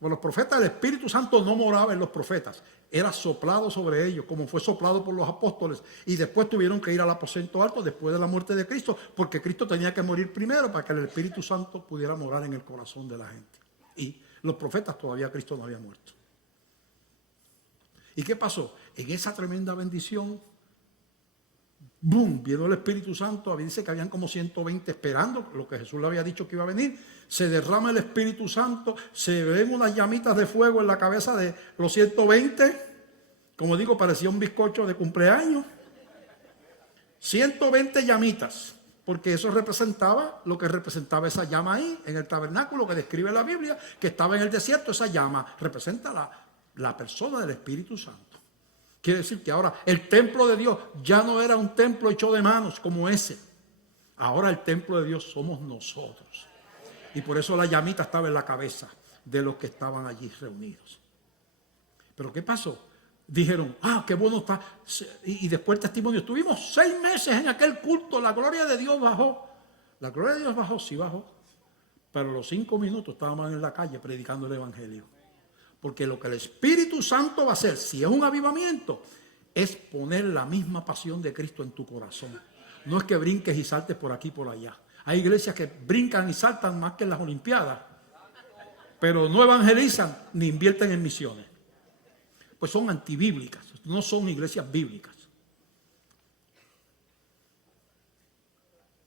Por los profetas, el Espíritu Santo no moraba en los profetas, era soplado sobre ellos, como fue soplado por los apóstoles, y después tuvieron que ir al aposento alto después de la muerte de Cristo, porque Cristo tenía que morir primero para que el Espíritu Santo pudiera morar en el corazón de la gente. Y los profetas todavía Cristo no había muerto. ¿Y qué pasó? En esa tremenda bendición, ¡boom!, vino el Espíritu Santo. Dice que habían como 120 esperando lo que Jesús le había dicho que iba a venir. Se derrama el Espíritu Santo, se ven unas llamitas de fuego en la cabeza de los 120. Como digo, parecía un bizcocho de cumpleaños. 120 llamitas, porque eso representaba lo que representaba esa llama ahí, en el tabernáculo que describe la Biblia, que estaba en el desierto. Esa llama representa la persona del Espíritu Santo. Quiere decir que ahora el templo de Dios ya no era un templo hecho de manos como ese. Ahora el templo de Dios somos nosotros. Y por eso la llamita estaba en la cabeza de los que estaban allí reunidos. Pero ¿qué pasó? Dijeron, qué bueno está. Y después el testimonio, estuvimos 6 meses en aquel culto, la gloria de Dios bajó. La gloria de Dios bajó, sí bajó. Pero los 5 minutos estábamos en la calle predicando el evangelio. Porque lo que el Espíritu Santo va a hacer, si es un avivamiento, es poner la misma pasión de Cristo en tu corazón. No es que brinques y saltes por aquí y por allá. Hay iglesias que brincan y saltan más que en las Olimpiadas, pero no evangelizan ni invierten en misiones. Pues son antibíblicas, no son iglesias bíblicas.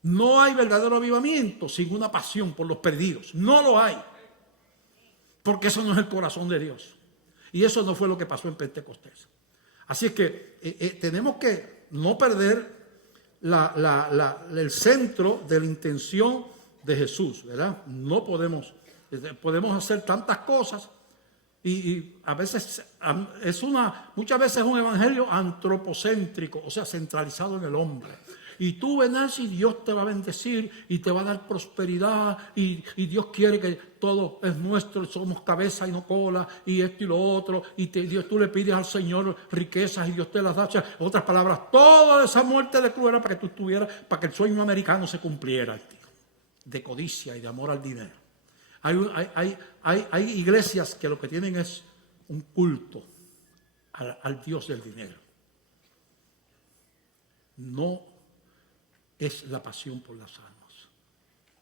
No hay verdadero avivamiento sin una pasión por los perdidos. No lo hay. Porque eso no es el corazón de Dios. Y eso no fue lo que pasó en Pentecostés. Así es que tenemos que no perder el centro de la intención de Jesús, ¿verdad? No podemos hacer tantas cosas y a veces muchas veces es un evangelio antropocéntrico, o sea, centralizado en el hombre. y tú verás y Dios te va a bendecir y te va a dar prosperidad y Dios quiere que todo es nuestro, somos cabeza y no cola y esto y lo otro y Dios, tú le pides al Señor riquezas y Dios te las da. O sea, en otras palabras, toda esa muerte de cruz era para que tú estuvieras, para que el sueño americano se cumpliera, tío, de codicia y de amor al dinero. Hay iglesias que lo que tienen es un culto al Dios del dinero. No es la pasión por las almas.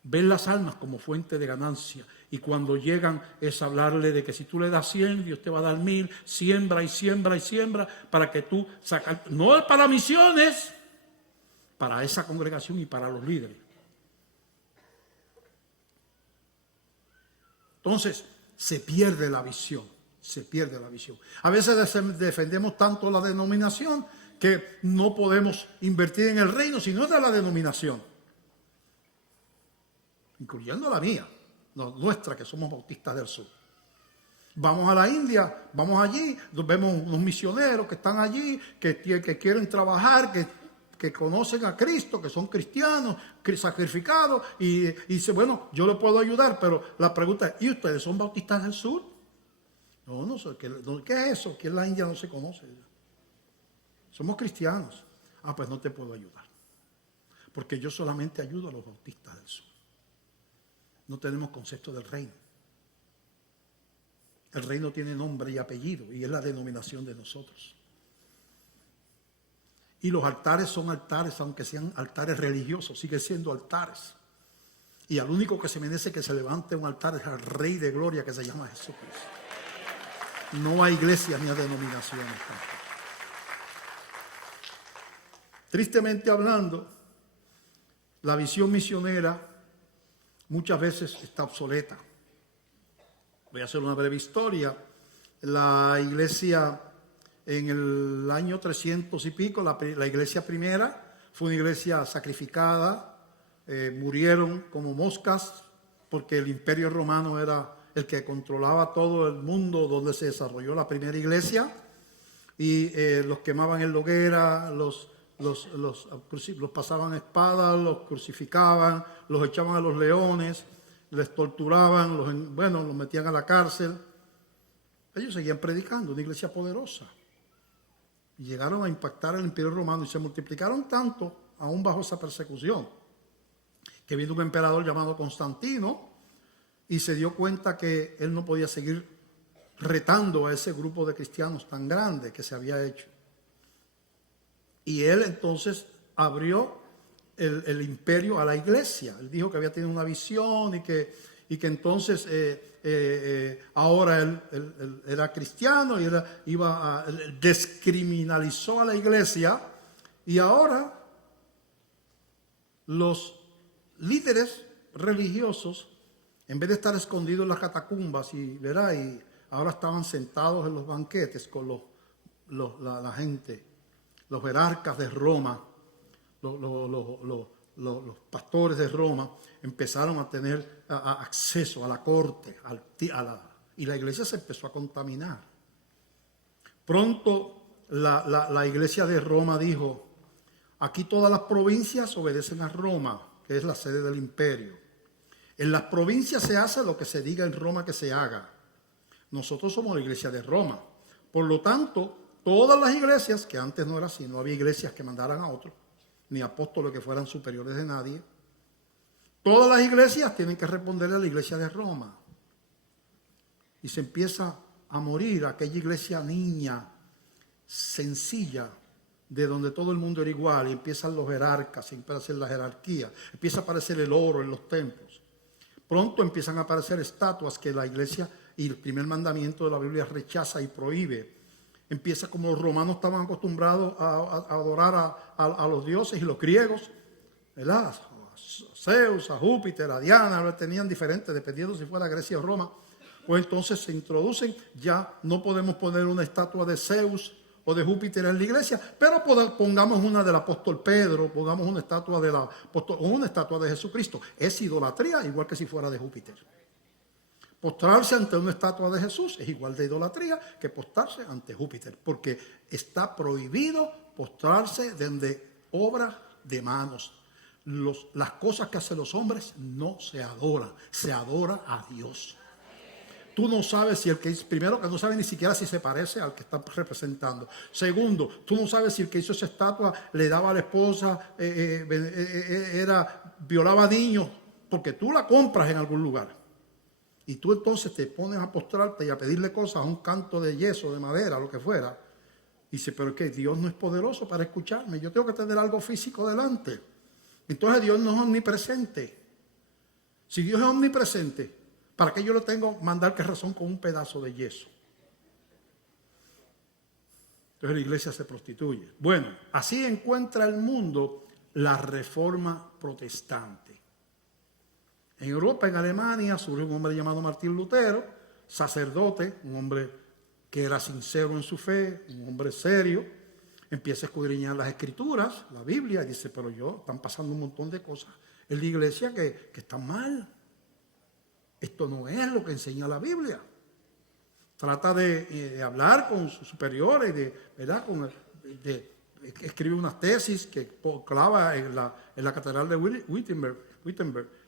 Ven las almas como fuente de ganancia y cuando llegan es hablarle de que si tú le das 100, Dios te va a dar 1000, siembra y siembra y siembra para que tú sacas, no para misiones, para esa congregación y para los líderes. Entonces se pierde la visión, se pierde la visión. A veces defendemos tanto la denominación que no podemos invertir en el reino si no es de la denominación, incluyendo la mía, no, nuestra, que somos bautistas del sur. Vamos a la India, vamos allí, vemos unos misioneros que están allí, que quieren trabajar, que conocen a Cristo, que son cristianos, sacrificados, y dice, bueno, yo le puedo ayudar, pero la pregunta es, ¿y ustedes son bautistas del sur? No, no sé, ¿qué es eso? Que en la India no se conoce. Somos cristianos. Ah, pues no te puedo ayudar. Porque yo solamente ayudo a los bautistas del sur. No tenemos concepto del reino. El reino tiene nombre y apellido y es la denominación de nosotros. Y los altares son altares, aunque sean altares religiosos, siguen siendo altares. Y al único que se merece que se levante un altar es al Rey de Gloria que se llama Jesucristo. No hay iglesias ni hay denominaciones tampoco. Tristemente hablando, la visión misionera muchas veces está obsoleta. Voy a hacer una breve historia. La iglesia en el año 300 y pico, la iglesia primera, fue una iglesia sacrificada, murieron como moscas porque el imperio romano era el que controlaba todo el mundo donde se desarrolló la primera iglesia y los quemaban en la hoguera, los pasaban a espada, los crucificaban, los echaban a los leones, les torturaban, los metían a la cárcel. Ellos seguían predicando, una iglesia poderosa. Y llegaron a impactar el imperio romano y se multiplicaron tanto, aún bajo esa persecución, que vino un emperador llamado Constantino y se dio cuenta que él no podía seguir retando a ese grupo de cristianos tan grande que se había hecho. Y él entonces abrió el imperio a la iglesia. Él dijo que había tenido una visión y que entonces ahora él era cristiano y él descriminalizó a la iglesia. Y ahora los líderes religiosos, en vez de estar escondidos en las catacumbas, y ahora estaban sentados en los banquetes con la gente. Los jerarcas de Roma, los pastores de Roma empezaron a tener acceso a la corte y la iglesia se empezó a contaminar. Pronto la iglesia de Roma dijo, aquí todas las provincias obedecen a Roma, que es la sede del imperio. En las provincias se hace lo que se diga en Roma que se haga. Nosotros somos la iglesia de Roma. Por lo tanto, todas las iglesias, que antes no era así, no había iglesias que mandaran a otros, ni apóstoles que fueran superiores de nadie. Todas las iglesias tienen que responderle a la iglesia de Roma. Y se empieza a morir aquella iglesia niña, sencilla, de donde todo el mundo era igual, y empiezan los jerarcas, empieza la jerarquía, empieza a aparecer el oro en los templos. Pronto empiezan a aparecer estatuas que la iglesia y el primer mandamiento de la Biblia rechaza y prohíbe. Empieza como los romanos estaban acostumbrados a adorar a los dioses y los griegos, ¿verdad? A Zeus, a Júpiter, a Diana, lo tenían diferentes dependiendo si fuera Grecia o Roma. Pues entonces se introducen, ya no podemos poner una estatua de Zeus o de Júpiter en la iglesia, pero pongamos una del apóstol Pedro, pongamos una estatua una estatua de Jesucristo. Es idolatría igual que si fuera de Júpiter. Postrarse ante una estatua de Jesús es igual de idolatría que postrarse ante Júpiter, porque está prohibido postrarse donde obra de manos. Las cosas que hacen los hombres no se adoran, se adora a Dios. Tú no sabes si el que hizo, primero, que no sabes ni siquiera si se parece al que está representando. Segundo, tú no sabes si el que hizo esa estatua le daba a la esposa, violaba niños, porque tú la compras en algún lugar. Y tú entonces te pones a postrarte y a pedirle cosas a un canto de yeso, de madera, lo que fuera. Y dice, pero es que Dios no es poderoso para escucharme. Yo tengo que tener algo físico delante. Entonces Dios no es omnipresente. Si Dios es omnipresente, ¿para qué yo le tengo mandar que razón con un pedazo de yeso? Entonces la iglesia se prostituye. Bueno, así encuentra el mundo la reforma protestante. En Europa, en Alemania, surge un hombre llamado Martín Lutero, sacerdote, un hombre que era sincero en su fe, un hombre serio. Empieza a escudriñar las escrituras, la Biblia, y dice, pero están pasando un montón de cosas en la iglesia que están mal. Esto no es lo que enseña la Biblia. Trata de hablar con sus superiores, ¿verdad? Escribe unas tesis que clava en la catedral de Wittenberg.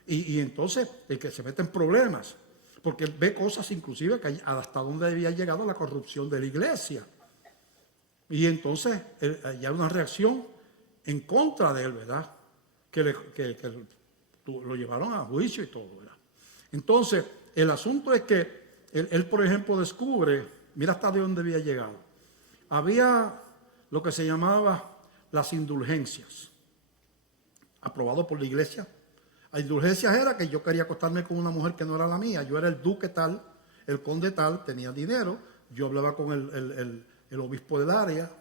Y entonces el que se mete en problemas, porque él ve cosas inclusive que hasta dónde había llegado la corrupción de la iglesia. Y entonces hay una reacción en contra de él, ¿verdad? Que lo llevaron a juicio y todo, ¿verdad? Entonces, el asunto es que él, por ejemplo, descubre, mira hasta de dónde había llegado. Había lo que se llamaba las indulgencias, aprobado por la iglesia. Las indulgencias era que yo quería acostarme con una mujer que no era la mía. Yo era el duque tal, el conde tal, tenía dinero. Yo hablaba con el obispo del área,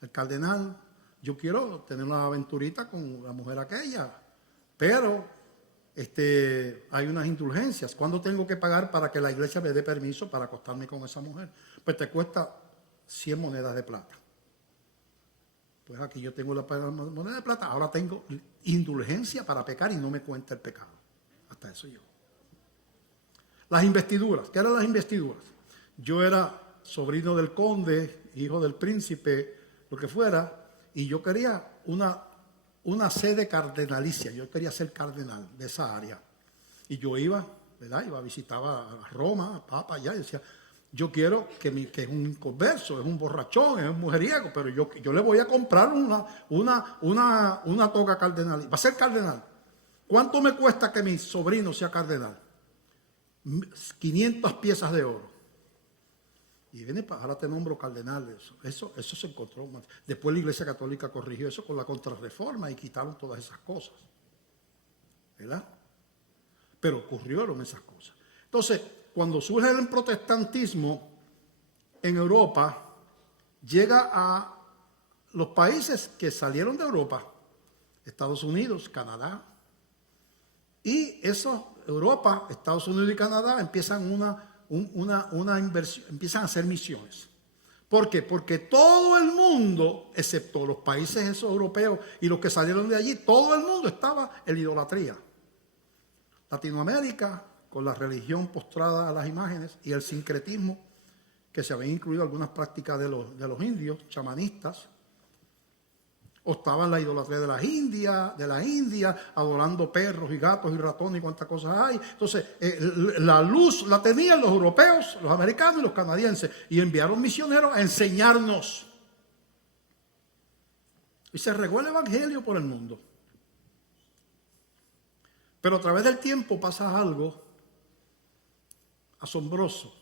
el cardenal. Yo quiero tener una aventurita con la mujer aquella, pero hay unas indulgencias. ¿Cuándo tengo que pagar para que la iglesia me dé permiso para acostarme con esa mujer? Pues te cuesta 100 monedas de plata. Pues aquí yo tengo la moneda de plata, ahora tengo indulgencia para pecar y no me cuenta el pecado. Hasta eso yo. Las investiduras. ¿Qué eran las investiduras? Yo era sobrino del conde, hijo del príncipe, lo que fuera, y yo quería una sede cardenalicia. Yo quería ser cardenal de esa área. Y yo iba, ¿verdad? Visitaba a Roma, a Papa, allá, y decía, yo quiero que es un inconverso, es un borrachón, es un mujeriego, pero yo le voy a comprar una toga cardenal. Va a ser cardenal. ¿Cuánto me cuesta que mi sobrino sea cardenal? 500 piezas de oro. Y viene, ahora te nombro cardenal de eso. Eso se encontró. Después la Iglesia Católica corrigió eso con la Contrarreforma y quitaron todas esas cosas. ¿Verdad? Pero ocurrieron esas cosas. Entonces, cuando surge el protestantismo en Europa, llega a los países que salieron de Europa, Estados Unidos, Canadá, y eso, Europa, Estados Unidos y Canadá empiezan una inversión, empiezan a hacer misiones. ¿Por qué? Porque todo el mundo, excepto los países esos europeos y los que salieron de allí, todo el mundo estaba en la idolatría. Latinoamérica, con la religión postrada a las imágenes y el sincretismo, que se habían incluido algunas prácticas de los indios, chamanistas, o estaba la idolatría de la India, adorando perros y gatos y ratones y cuantas cosas hay. Entonces, la luz la tenían los europeos, los americanos y los canadienses, y enviaron misioneros a enseñarnos. Y se regó el evangelio por el mundo. Pero a través del tiempo pasa algo asombroso.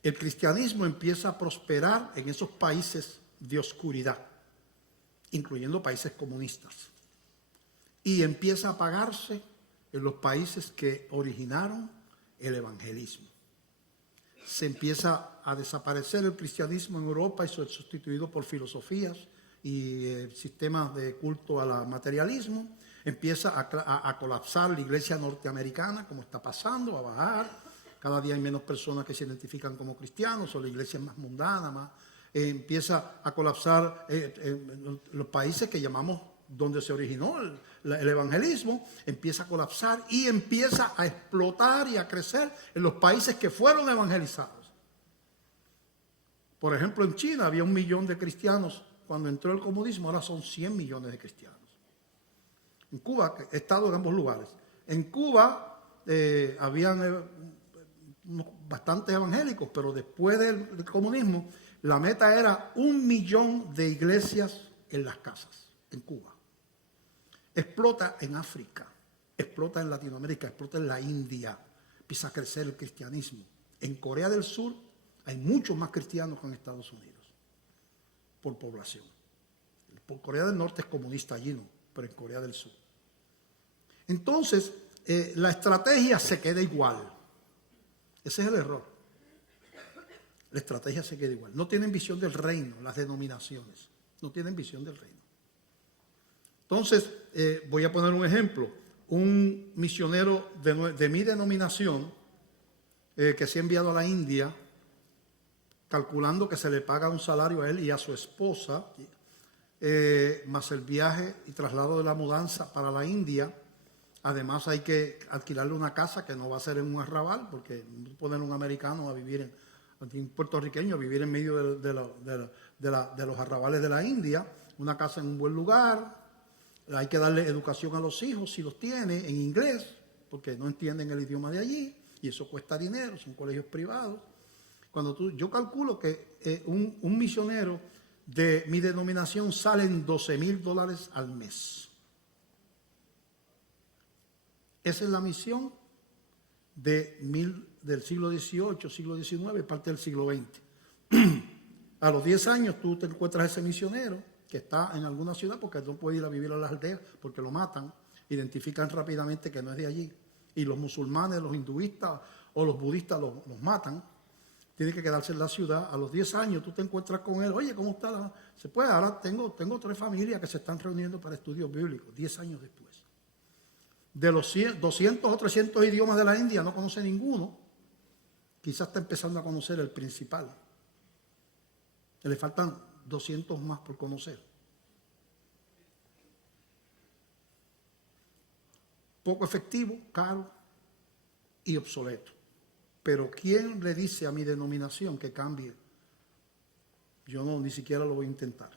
El cristianismo empieza a prosperar en esos países de oscuridad, incluyendo países comunistas, y empieza a apagarse en los países que originaron el evangelismo. Se empieza a desaparecer el cristianismo en Europa y ser sustituido por filosofías y sistemas de culto al materialismo. Empieza a colapsar la iglesia norteamericana, como está pasando, a bajar. Cada día hay menos personas que se identifican como cristianos, o la iglesia es más mundana, empieza a colapsar los países que llamamos donde se originó el evangelismo, empieza a colapsar y empieza a explotar y a crecer en los países que fueron evangelizados. Por ejemplo, en China había 1 millón de cristianos cuando entró el comunismo, ahora son 100 millones de cristianos. En Cuba, he estado en ambos lugares. En Cuba habían bastantes evangélicos, pero después del comunismo, la meta era 1 millón de iglesias en las casas, en Cuba. Explota en África, explota en Latinoamérica, explota en la India, empieza a crecer el cristianismo. En Corea del Sur hay muchos más cristianos que en Estados Unidos, por población. Por Corea del Norte es comunista allí, no, pero en Corea del Sur. Entonces, la estrategia se queda igual. Ese es el error. La estrategia se queda igual. No tienen visión del reino, las denominaciones. No tienen visión del reino. Entonces, voy a poner un ejemplo. Un misionero de mi denominación que se ha enviado a la India, calculando que se le paga un salario a él y a su esposa, más el viaje y traslado de la mudanza para la India. Además hay que alquilarle una casa que no va a ser en un arrabal, porque no poner un americano a vivir un puertorriqueño a vivir en medio de los arrabales de la India. Una casa en un buen lugar. Hay que darle educación a los hijos, si los tiene, en inglés, porque no entienden el idioma de allí, y eso cuesta dinero, son colegios privados. Yo calculo que un misionero de mi denominación sale en $12,000 al mes. Esa es la misión del siglo XVIII, siglo XIX, parte del siglo XX. A los 10 años tú te encuentras ese misionero que está en alguna ciudad porque no puede ir a vivir a las aldeas porque lo matan, identifican rápidamente que no es de allí. Y los musulmanes, los hinduistas o los budistas los matan. Tiene que quedarse en la ciudad. A los 10 años tú te encuentras con él. Oye, ¿cómo está? Se puede, ahora tengo 3 familias que se están reuniendo para estudios bíblicos, 10 años después. De los 200 o 300 idiomas de la India no conoce ninguno. Quizás está empezando a conocer el principal. Le faltan 200 más por conocer. Poco efectivo, caro y obsoleto. Pero ¿quién le dice a mi denominación que cambie? Yo ni siquiera lo voy a intentar.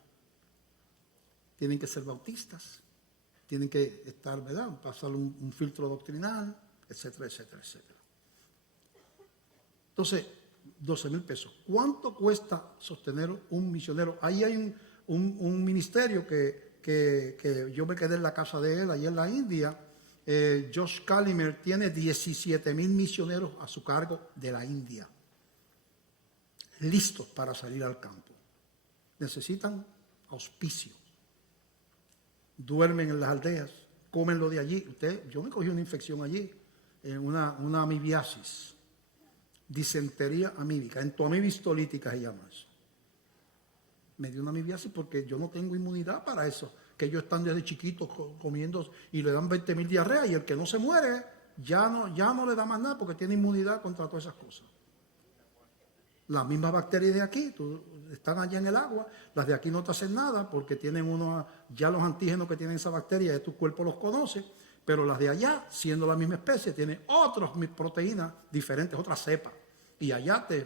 Tienen que ser bautistas. Tienen que estar, ¿verdad? Pasar un filtro doctrinal, etcétera, etcétera, etcétera. Entonces, 12,000 pesos. ¿Cuánto cuesta sostener un misionero? Ahí hay un ministerio que yo me quedé en la casa de él, allí en la India. Josh Kalimer tiene 17,000 misioneros a su cargo de la India, listos para salir al campo. Necesitan auspicio. Duermen en las aldeas, comen lo de allí. Yo me cogí una infección allí, una amibiasis, disentería amíbica, entoamibis tolítica se llama eso. Me dio una amibiasis porque yo no tengo inmunidad para eso, que ellos están desde chiquitos comiendo y le dan 20,000 diarreas y el que no se muere ya no le da más nada porque tiene inmunidad contra todas esas cosas. Las mismas bacterias de aquí están allá en el agua, las de aquí no te hacen nada porque tienen ya los antígenos que tienen esa bacteria, ya tu cuerpo los conoce, pero las de allá, siendo la misma especie, tienen otras proteínas diferentes, otra cepa, y allá te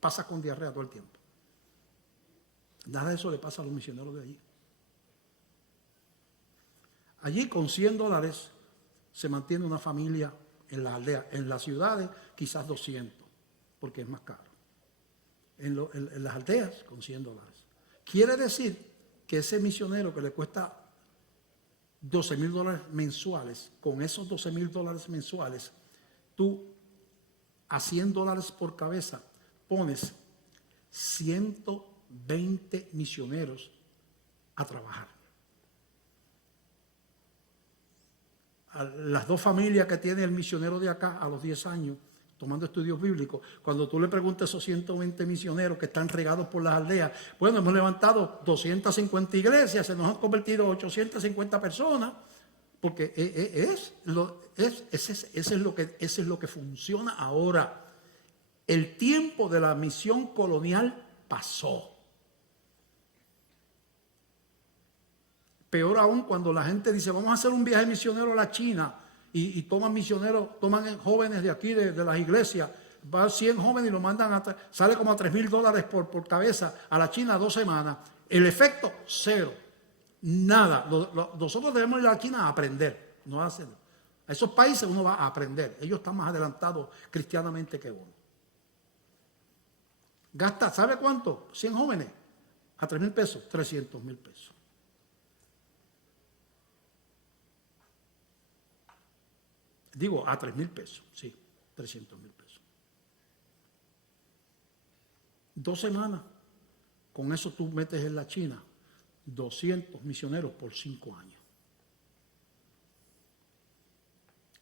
pasa con diarrea todo el tiempo. Nada de eso le pasa a los misioneros de allí. Allí con $100 se mantiene una familia en las aldeas, en las ciudades quizás 200, porque es más caro. En las aldeas con $100. Quiere decir que ese misionero que le cuesta $12,000 mensuales, con esos $12,000 mensuales, tú a $100 por cabeza pones 120 misioneros a trabajar. A las 2 familias que tiene el misionero de acá a los 10 años, tomando estudios bíblicos, cuando tú le preguntas a esos 120 misioneros que están regados por las aldeas, bueno, hemos levantado 250 iglesias, se nos han convertido 850 personas, porque eso es lo que funciona ahora. El tiempo de la misión colonial pasó. Peor aún cuando la gente dice, vamos a hacer un viaje misionero a la China, y toman misioneros, toman jóvenes de aquí, de las iglesias, va 100 jóvenes y lo mandan, sale como a $3,000 por cabeza a la China 2 semanas. El efecto, cero. Nada. Nosotros debemos ir a la China a aprender, no a hacerlo. A esos países uno va a aprender. Ellos están más adelantados cristianamente que uno. Gasta, ¿sabe cuánto? 100 jóvenes. A 3,000 pesos, 300,000 pesos. Digo, a 3,000 pesos, sí, 300,000 pesos. 2 semanas, con eso tú metes en la China 200 misioneros por 5 años.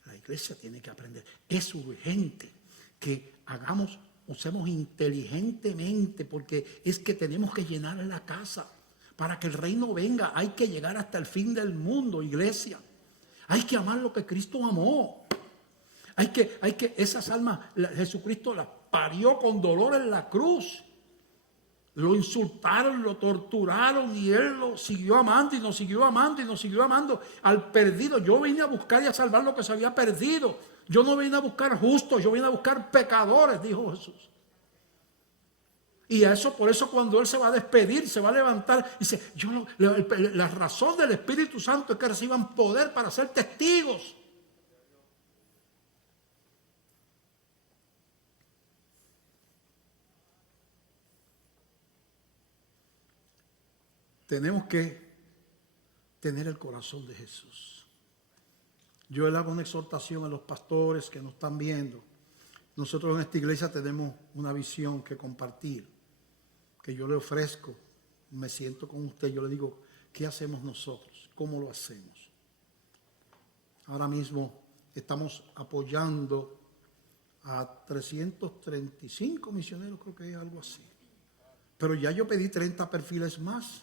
La iglesia tiene que aprender. Es urgente que usemos inteligentemente, porque es que tenemos que llenar la casa. Para que el reino venga, hay que llegar hasta el fin del mundo, iglesia. Hay que amar lo que Cristo amó. Hay que esas almas, Jesucristo las parió con dolor en la cruz. Lo insultaron, lo torturaron y Él lo siguió amando y nos siguió amando y nos siguió amando al perdido. Yo vine a buscar y a salvar lo que se había perdido. Yo no vine a buscar justos, yo vine a buscar pecadores, dijo Jesús. Y por eso cuando Él se va a despedir, se va a levantar, dice, la razón del Espíritu Santo es que reciban poder para ser testigos. Tenemos que tener el corazón de Jesús. Yo le hago una exhortación a los pastores que nos están viendo. Nosotros en esta iglesia tenemos una visión que compartir, que yo le ofrezco. Me siento con usted, yo le digo, ¿qué hacemos nosotros? ¿Cómo lo hacemos? Ahora mismo estamos apoyando a 335 misioneros, creo que es algo así. Pero ya yo pedí 30 perfiles más.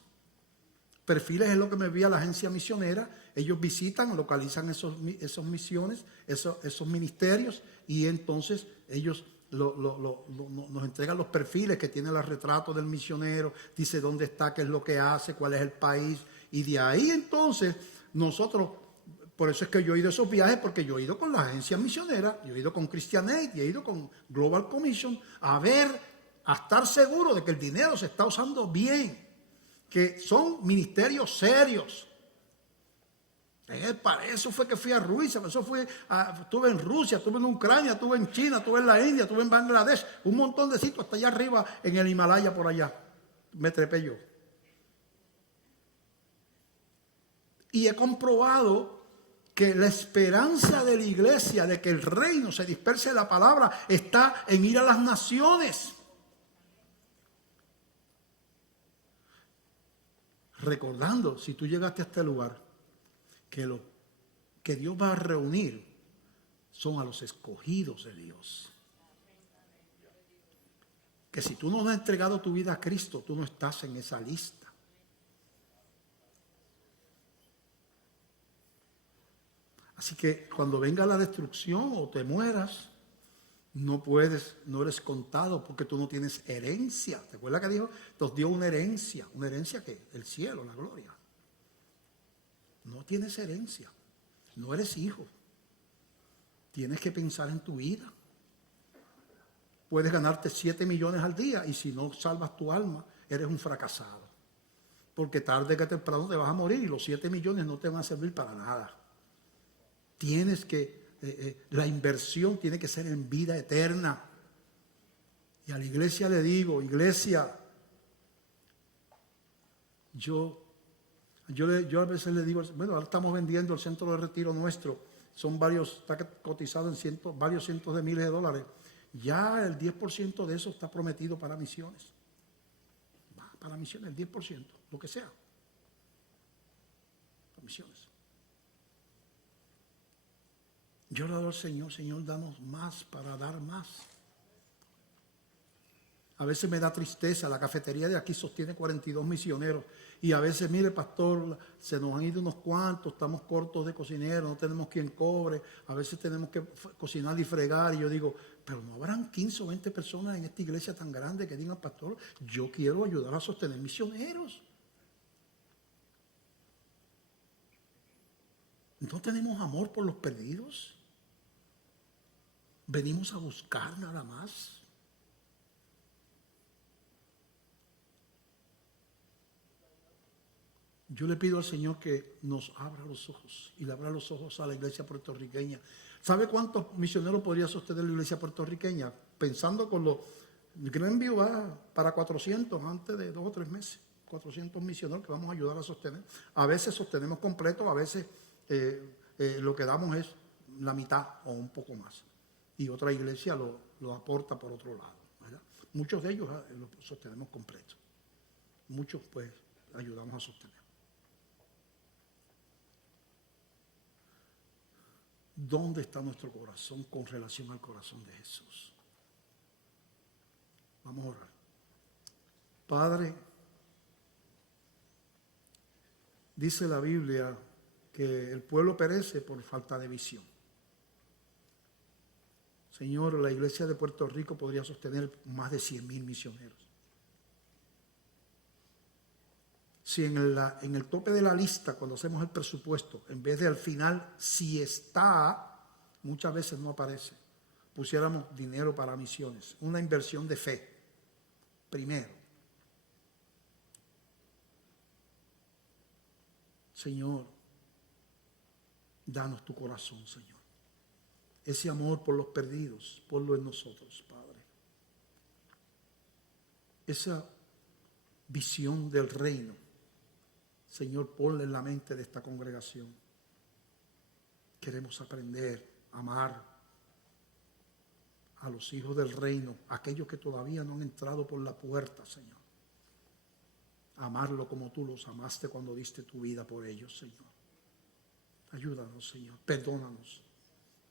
Perfiles es lo que me envía la agencia misionera. Ellos visitan, localizan esos misiones, esos ministerios, y entonces ellos nos entregan los perfiles que tiene el retrato del misionero, dice dónde está, qué es lo que hace, cuál es el país, y de ahí entonces nosotros, por eso es que yo he ido a esos viajes, porque yo he ido con la agencia misionera, yo he ido con Christian Aid y he ido con Global Commission a estar seguro de que el dinero se está usando bien, que son ministerios serios. Eso fue que fui a Rusia, estuve en Rusia, estuve en Ucrania, estuve en China, estuve en la India, estuve en Bangladesh, un montón de sitios, hasta allá arriba en el Himalaya, por allá, me trepé yo. Y he comprobado que la esperanza de la iglesia de que el reino se disperse la palabra está en ir a las naciones. Recordando, si tú llegaste a este lugar, que lo que Dios va a reunir son a los escogidos de Dios. Que si tú no has entregado tu vida a Cristo, tú no estás en esa lista. Así que cuando venga la destrucción o te mueras, no eres contado porque tú no tienes herencia. ¿Te acuerdas que dijo? Nos dio una herencia. ¿Una herencia qué? El cielo, la gloria. No tienes herencia. No eres hijo. Tienes que pensar en tu vida. Puedes ganarte 7 millones al día y si no salvas tu alma, eres un fracasado. Porque tarde que temprano te vas a morir y los 7 millones no te van a servir para nada. Tienes que la inversión tiene que ser en vida eterna. Y a la iglesia le digo, iglesia, yo a veces le digo, bueno, ahora estamos vendiendo el centro de retiro nuestro, está cotizado en varios cientos de miles de dólares. Ya el 10% de eso está prometido para misiones. Para misiones, el 10%, lo que sea. Para misiones. Yo le doy al Señor, Señor, danos más para dar más. A veces me da tristeza, la cafetería de aquí sostiene 42 misioneros y a veces, mire pastor, se nos han ido unos cuantos, estamos cortos de cocineros, no tenemos quien cobre, a veces tenemos que cocinar y fregar y yo digo, pero no habrán 15 o 20 personas en esta iglesia tan grande que digan, pastor, yo quiero ayudar a sostener misioneros. ¿No tenemos amor por los perdidos? Venimos a buscar nada más. Yo le pido al Señor que nos abra los ojos y le abra los ojos a la iglesia puertorriqueña. ¿Sabe cuántos misioneros podría sostener la iglesia puertorriqueña? Pensando con los... Greenview va para 400 antes de 2 o 3 meses. 400 misioneros que vamos a ayudar a sostener. A veces sostenemos completo, a veces lo que damos es la mitad o un poco más. Y otra iglesia lo aporta por otro lado, ¿verdad? Muchos de ellos los sostenemos completo. Muchos pues ayudamos a sostener. ¿Dónde está nuestro corazón con relación al corazón de Jesús? Vamos a orar. Padre, dice la Biblia que el pueblo perece por falta de visión. Señor, la iglesia de Puerto Rico podría sostener más de 100,000 misioneros. Si en el tope de la lista, cuando hacemos el presupuesto, en vez de al final, si está, muchas veces no aparece, pusiéramos dinero para misiones, una inversión de fe, primero. Señor, danos tu corazón, Señor. Ese amor por los perdidos, ponlo en nosotros, Padre. Esa visión del reino, Señor, ponla en la mente de esta congregación. Queremos aprender a amar a los hijos del reino, aquellos que todavía no han entrado por la puerta, Señor. Amarlo como tú los amaste cuando diste tu vida por ellos, Señor. Ayúdanos, Señor. Perdónanos.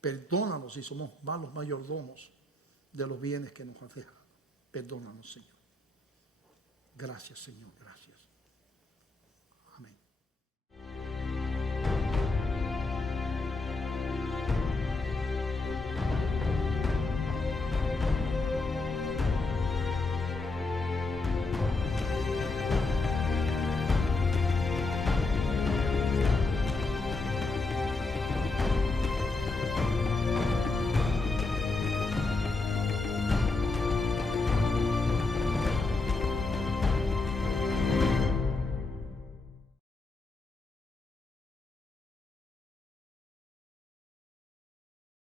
Perdónanos si somos malos mayordomos de los bienes que nos has dejado. Perdónanos, Señor. Gracias, Señor. Gracias.